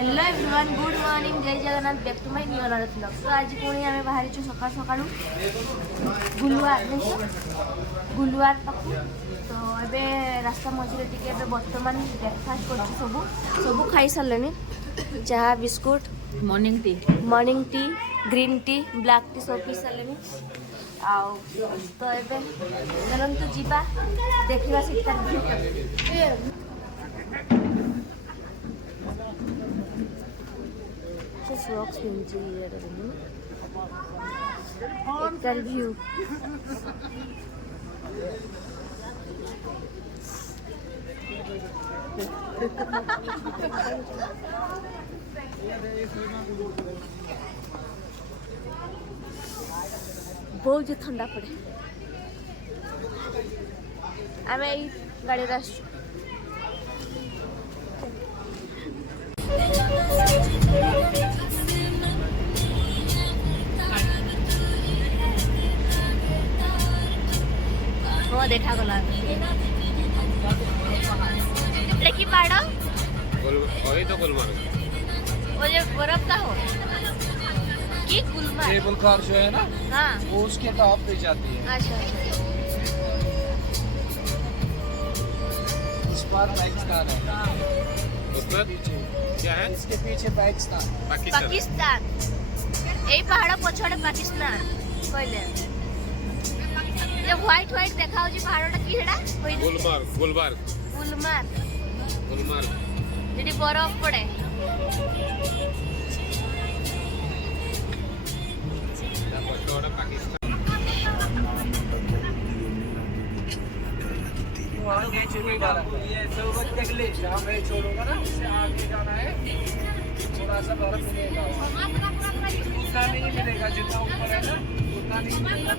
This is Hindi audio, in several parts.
हेलो एवरीवन, गुड मॉर्निंग, जय Jagannath, back to my new another vlog. तो आज पुणी आम बाहरी सका सका गुलुआर पाखु। तो ये रास्ता मझे टे बर्तमान ब्रेकफास्ट कर सब खाई सारे। चाहा biscuit, morning tea, green tea, black T सब पी सारे। तो ये चलतु जीवा देखा सीता रॉक्स व्यू बहुत ठंडा पड़े। आम यही गाड़ी देखा गला देखी पहाड़ वही तो गुलमर्ग, वो जो बर्फ का हो कि गुलमर्ग केबल कार जो है ना, हाँ वो उसके टॉप पे जाती है। अच्छा इस बार पाकिस्तान है। उसमें क्या है? इसके पीछे पाकिस्तान। पाकिस्तान यही पहाड़ पछड़े पाकिस्तान कहले। ये व्हाइट व्हाइट देखा होची पहाड़टा की हेडा गुलमर्ग जेडी बरफ पड़े। ये सोबत के लिए जहाँ मैं छोड़ूंगा ना, उससे आगे जाना है। थोड़ा सा बर्फ मिलेगा, उतना नहीं मिलेगा जितना ऊपर है ना, उतना नहीं मिलेगा।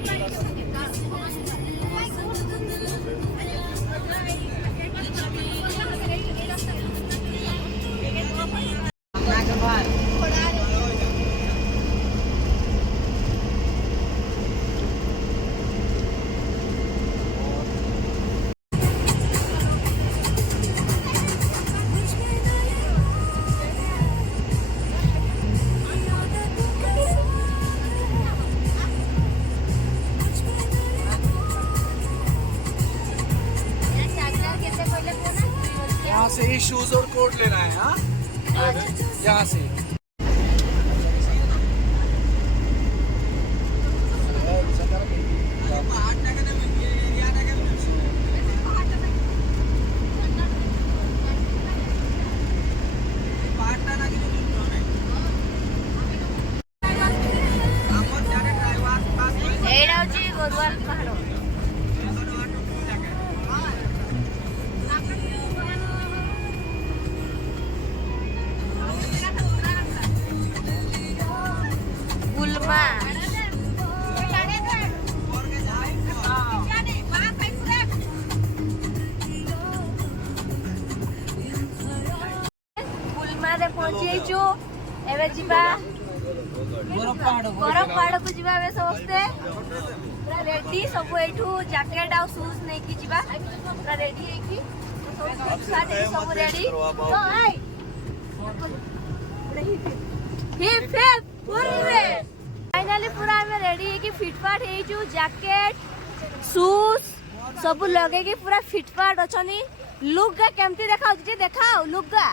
यहाँ से ही शूज और कोट लेना है। हाँ, यहाँ से पहुंची बरफ पहाड़ को जीवा समस्ते पूरा रेडी सब एठू जैकेट आ शूज नहीं की जीवा पूरा रेडी है कि सब रेडी। तो आई फाइनली पूरा हमें रेडी है कि फिटफाट है जो जैकेट शूज सब लगे कि पूरा फिटफाट अछनी। लुक गा केमती देखाउ जे देखाओ लुक गा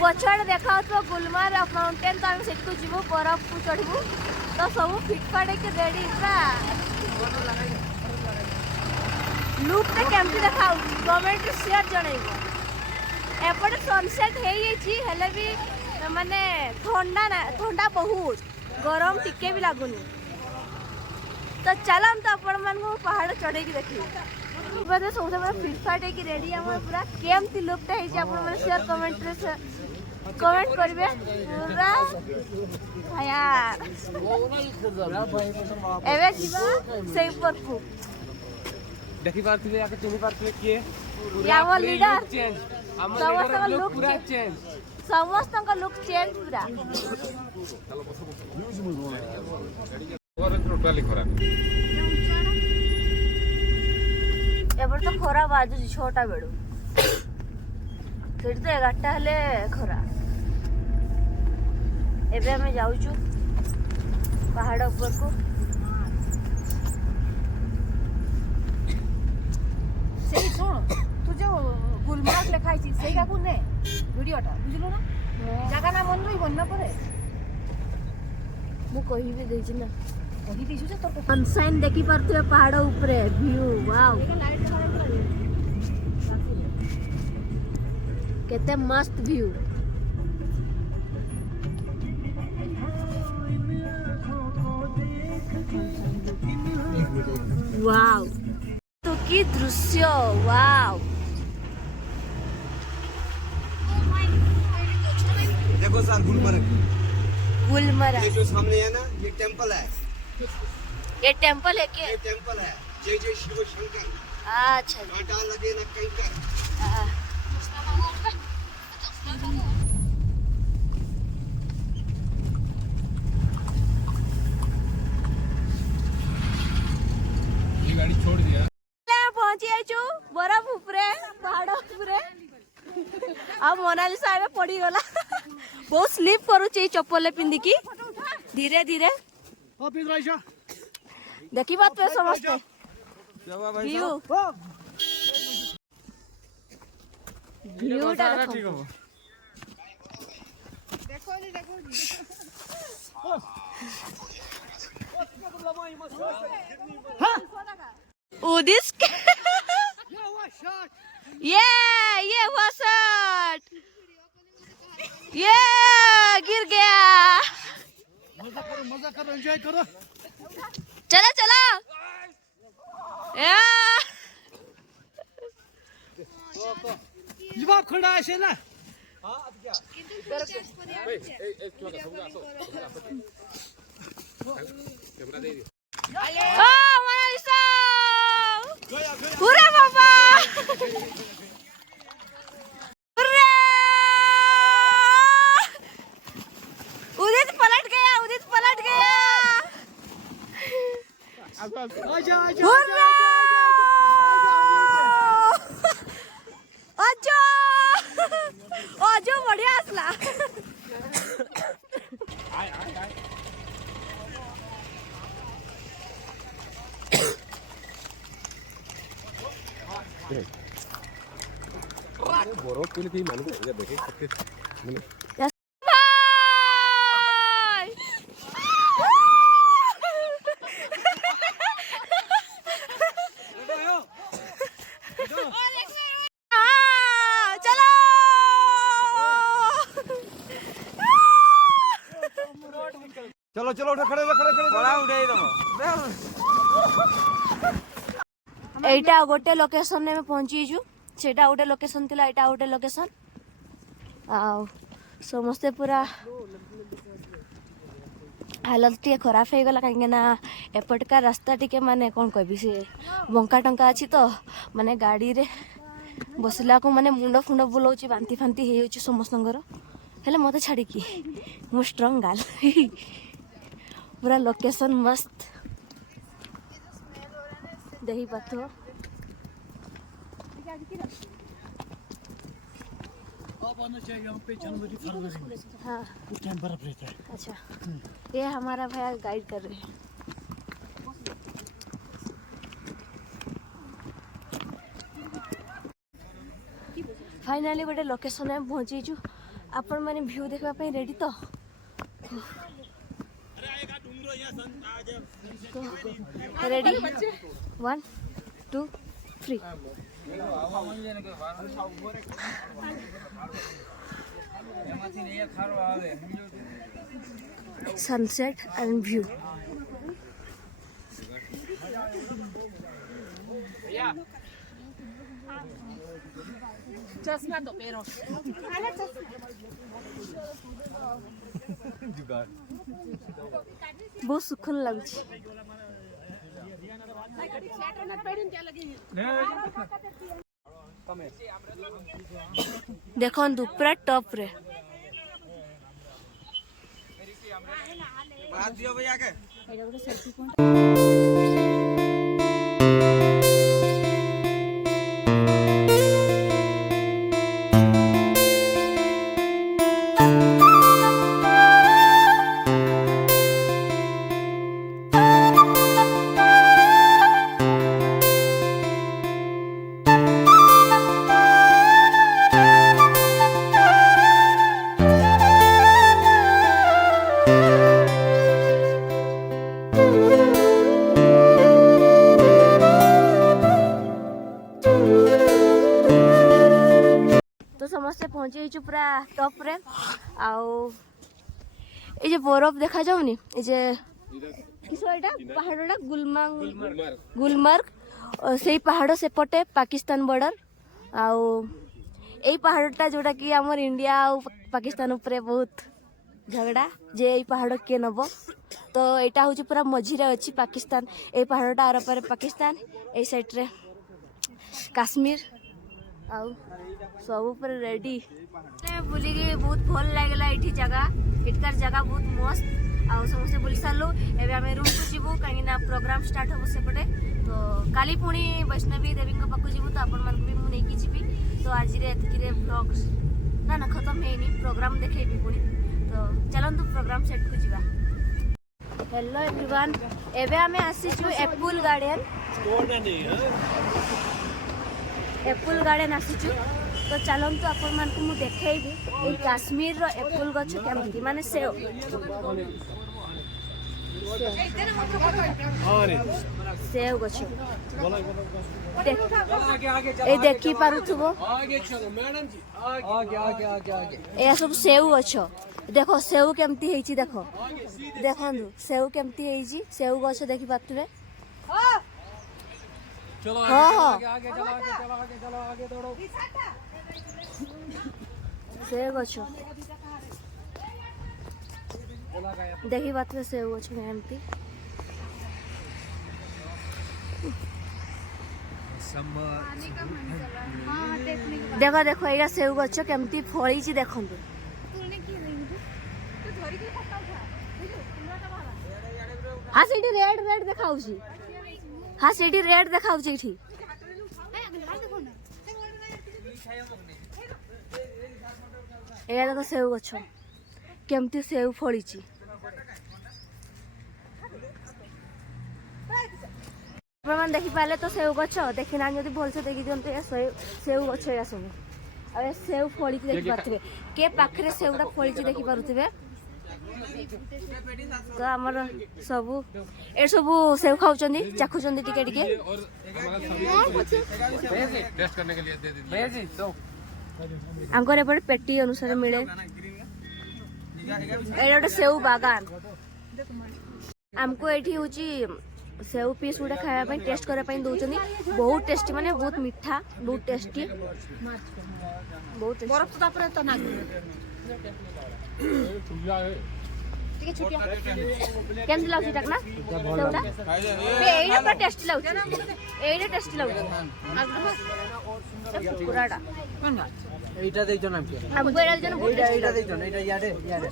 पछड़ देखा तो गुलमर्ग माउंटेन। तो आम से जीवु बरफ को चढ़ू तो सब फिटफाट के रेडी पूरा लुक केमती देखा कमेंट शेयर जनइब। एपटे सनसेट हेले भी माने ठंडा बहुत गरम टिके भी लगुनि। तो चलम तो आपण मान पहाड़ चढ़े देखिए बोधे सब फिटफाट है रेडी आम पूरा केमती लुकटा है शेयर कमेंट करेंगे पूरा यार। एवे जीवा से ऊपर को देखि पारथिबे या चिन्हि पारथिबे किए या वो लीडर चेंज समस्त लुक पूरा चेंज समस्त लुक चेंज पूरा टोटली खराब। एबर तो खरा बाजू 6टा बेड़ू ସେଠି ତ 11ଟା ହେଲେ ଖରା। ଏବେ ଆମେ ଯାଉଛୁ ପାହାଡ଼ ଉପରକୁ। ସେଇ ଶୁଣ ତୁ ଯୋଉ ଗୁଲମାର୍ଗ ଲେଖା ହେଇଛି ସେଇଟାକୁ ନେ ଭିଡ଼ିଓଟା ବୁଝିଲୁ ନା ଜାଗା ନା ମନେ ରହିବନି ନା ପରେ ମୁଁ କହିବି ଦେଇଛି ନା କହିଦେଇଛୁ ଯେ ତୋର ସନସାଇନ୍ ଦେଖିପାରୁଥିବେ ପାହାଡ଼ ଉପରେ ଭ୍ୟୁ ୱାଓ କେତେ ମସ୍ତ ଭ୍ୟୁ। ୱାଓ तो की दृश्य वाव। देखो सर गुलमर्ग गुलमर्ग ये जो सामने है ना ये टेंपल है। ये टेंपल है क्या? ये टेंपल है जय जय शिव शंकर। अच्छा कांटा लगे ना कंकर। ये गाड़ी छोड़ दिया। पहुंची आइचु बरफ उपरे पहाड़ उपरे आ मोनालिसा एबे पड़ी गला बहुत स्लिप करूची चप्पल पिंदिकी धीरे धीरे देखी बात पे समझते व्यू व्यूटा देखो उदिस ये हुआ शॉट ये गिर गया। मजा करो एंजॉय करो। चलो चलो जवाब खड़ा है ना। मोनालिसा पूरा बाबा उदित पलट गया आजा आजा आजा बढ़िया असला बरफ के लिए मालूम है या देखे मैंने चलो चलो उठो खड़े बड़ा उठाई दो। एटा गोटे लोकेशन में पहुंचीजु सेटा गोटे लोकेशन थिला एटा गोटे लोकेशन आ समस्ते पूरा हालत टे खराब हो गला कहीं ना एपटका रास्ता टिके माने कौन कहबी से बंका टंका अच्छी तो माने गाड़ी रे बसला को माने मुंड फुंड बुलाऊची बांती फांती हो समस्तंकर हेले मत छाड़ी की मु स्ट्रांग गाल पूरा लोकेशन मस्त दही पत्थर हाँ बर्फ रहता है। अच्छा ये हमारा भैया गाइड कर रहे हैं। फाइनाली गोटे लोकेशन में पहुंचीचु आपण मैंने व्यू देखा रेडी तो रेडी 1 2 3 सनसेट एंड व्यू चश्मा तो पेरो बहुत सुखन लगुच देखो पूरा टॉप रे बात दियो भैया के सेल्फी पॉइंट समस्ते पहुँची पूरा टॉप रे आउ ये बरफ देखा जाऊनी ये पहाड़ा गुलमर्ग से पहाड़ सेपटे पाकिस्तान बॉर्डर आउ यही पहाड़टा जोटा कि आमर इंडिया और पाकिस्तान उपरे बहुत झगड़ा जे यही पहाड़ किए नब तो यहाँ हूँ पूरा मझीरे अच्छी पाकिस्तान यही पहाड़टा आर पारे पाकिस्तान यही साइड काश्मीर आउ सब पर रेडी बुलिकी बहुत भल लगला ये जगह इटकार जगह बहुत मस्त आउ समस्ते बुली सारू एवं आम रूम को जीवु कहीं प्रोग्राम स्टार्ट हम सेपटे तो काली पुणी वैष्णवी देवी पाक जीवु तो आपण मानक भी मुझे जीवी तो आज ब्लॉग ना खत्म है प्रोग्राम देखेबी पुणी तो चलतु प्रोग्राम सेट को जीवा। हेलो एवरीवन एबे आमे आसीचु एप्पल गार्डन आसीचु तो चलतु आपण मानक मु देखेबी ए काश्मीर रो एप्पल गछ केमती माने सेव सेव गछ ए देखि पारुथबो ए सब सेव गछ देखो सेव केमती हेची देखो देखंदु सेव केमती हेची सेव गछ देखि पातबे चलो आगे चलो आगे दौड़ो सेव गछ देखि पातबे सेव गछ केमती देखो देखो ये सेव गछ केमती फळीची देखंदु हाँ सीटी रेड रेड देखाउची हाँ सीटी रेड देखाउची एठी ए देखो सेव गछ केमती सेव फळीची प्रमाण देखि पाले तो सेव गछ देखि ना जदी भलसे देखि दियंते ए सेव गछ या सब आ सेव फळी देखि पाथबे के पाखरे सेवडा फळीची देखि पारुथबे तो आमर सबू ए सबू सेव खाउचंदी चाखुचंदी टिके टिके टेस्ट करने के लिए दे दीजिए भैया जी दो आंकर एपटे पेटी अनुसार मिले ए गोटे सेव बागान आमको एठी होची सेव पीस गुड़ा खाया टेस्ट करने दौरान बहुत टेस्टी माने बहुत मीठा बहुत टेस्टी बहुत बरफ तो ना केमती लागुଛି टाकना सेवडा एइडा पर टेस्टी लागुଛି एइडा टेस्टी लागुଛି कुकुराडा এইটা দেইছো নাম কি हमको एइडा जन এইটা দেইছো না এটা ইয়ারে ইয়ারে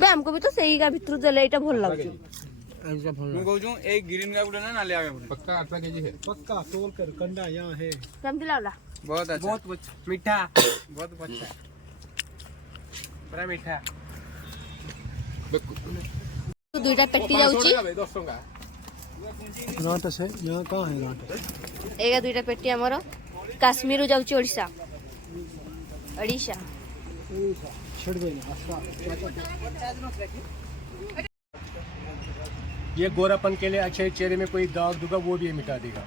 बे हमको भी तो सही का भीतर देले एइटा भल लागुଛି ऐसा भल मैं कहूं एक ग्रीन का गुड़ा ना नाले आगे पक्का 8 केजी है पक्का तोल कर कंडा यहां है केमती लागला बहुत अच्छा बहुत मीठा बहुत अच्छा बड़ा मीठा तो दुईटा पेटी जाउची 10 टका रांट से यहां कहां है रांट एगा दुईटा पेटी हमर काश्मीर जाउची ओडिशा ओडिशा छड़ दे ये गोरापन के लिए अच्छे चेहरे में कोई दाग दूंगा वो भी मिटा देगा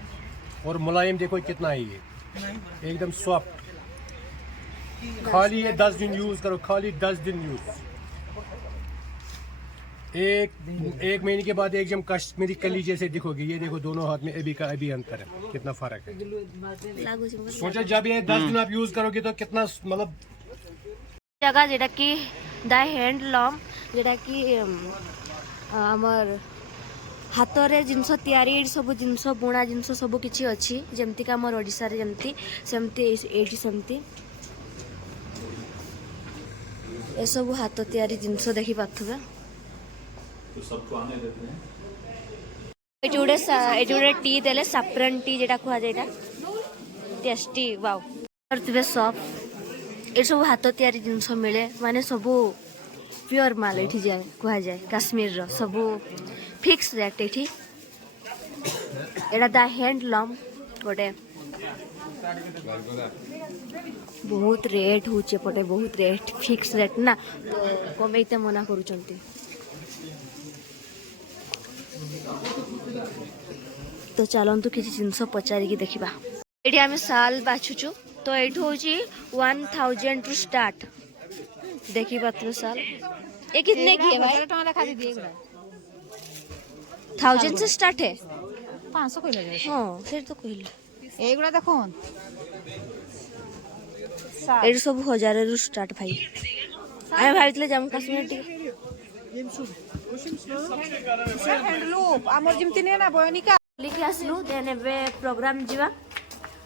और मुलायम देखो कितना है ये एकदम सॉफ्ट खाली ये 10 दिन यूज करो खाली 10 दिन यूज एक महीने के बाद एकदम कश्मीरी कली जैसे दिखोगी ये देखो दोनों हाथ में अभी का अभी अंतर है कितना फर्क है सोचो जब ये 10 दिन आप यूज करोगे तो कितना मतलब जगह जेटा कि द हैंडलूम जेटा कि आमर हाथरे जिनस तैयारी सब जिनस बुणा जिनस सब किछि अछि जेमति का हमर ओडिसा रे जेमति सेमति एठी सेमति ए सब हाथ तैयारी जिनस देखि पाथबे तो सबको आने देते हैं एटी उडे टी देले सैफरन टी जेटा खुआ जेटा टेस्टी वाओ करतबे सब ए सब हाथ तैयारी जिनस मिले माने सब प्योर माल एठी जाए खुआ जाए काश्मीर रो सब फिक्स रेट एठी एटा द हैंडलूम गोटे बहुत रेट होचे पटे बहुत रेट फिक्स रेट ना तो कमेते मना करूचंती तो चलतु किसी जिनस पचारिकी देखा ये आम साल बाछुचु तो ये हूँ 1000 टू स्टार्ट देखी पात्र साल ये कितने की है भाई 1000 टका दी दिए 1000 से स्टार्ट है 500 কইলা যায় हाँ फिर तो कहल এইগুলা দেখুন ये सब 1000 रु स्टार्ट भाई আমি ভাবিতলে জাম্মু কাশ্মীর টিকে হ্যান্ডলুপ আমার যেমতি নে না বয়নিকা লিখে আসলু দেন এবে প্রোগ্রাম ଯିବା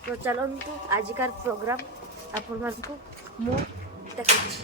তো চলন্তু আজিকার প্রোগ্রাম ଆପଣମାନଙ୍କୁ ମୁଁ ଦେଖାଉଛି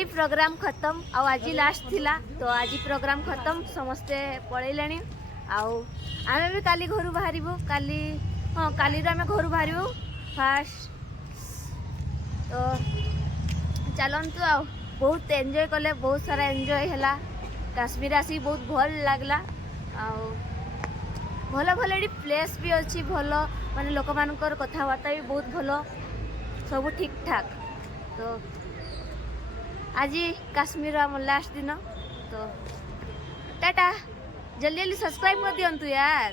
फाइनाली प्रोग्राम खत्म आज लास्ट थिला तो आज प्रोग्राम खत्म समस्ते पलैले आमे भी काली घर बाहर काली हाँ काली आम घर बाहर फास्ट तो चलतु आ बहुत एंजॉय कले बहुत सारा एंजॉय है काश्मीर आसी बहुत भल लगला भल भल ये प्लेस भी अच्छी भल माने लोक मानकर कथबार्ता भी बहुत भल सब ठीक ठाक तो आज काश्मीर आम लास्ट दिन तो टाटा जल्दी जल्दी सब्सक्राइब कर दियंतु यार।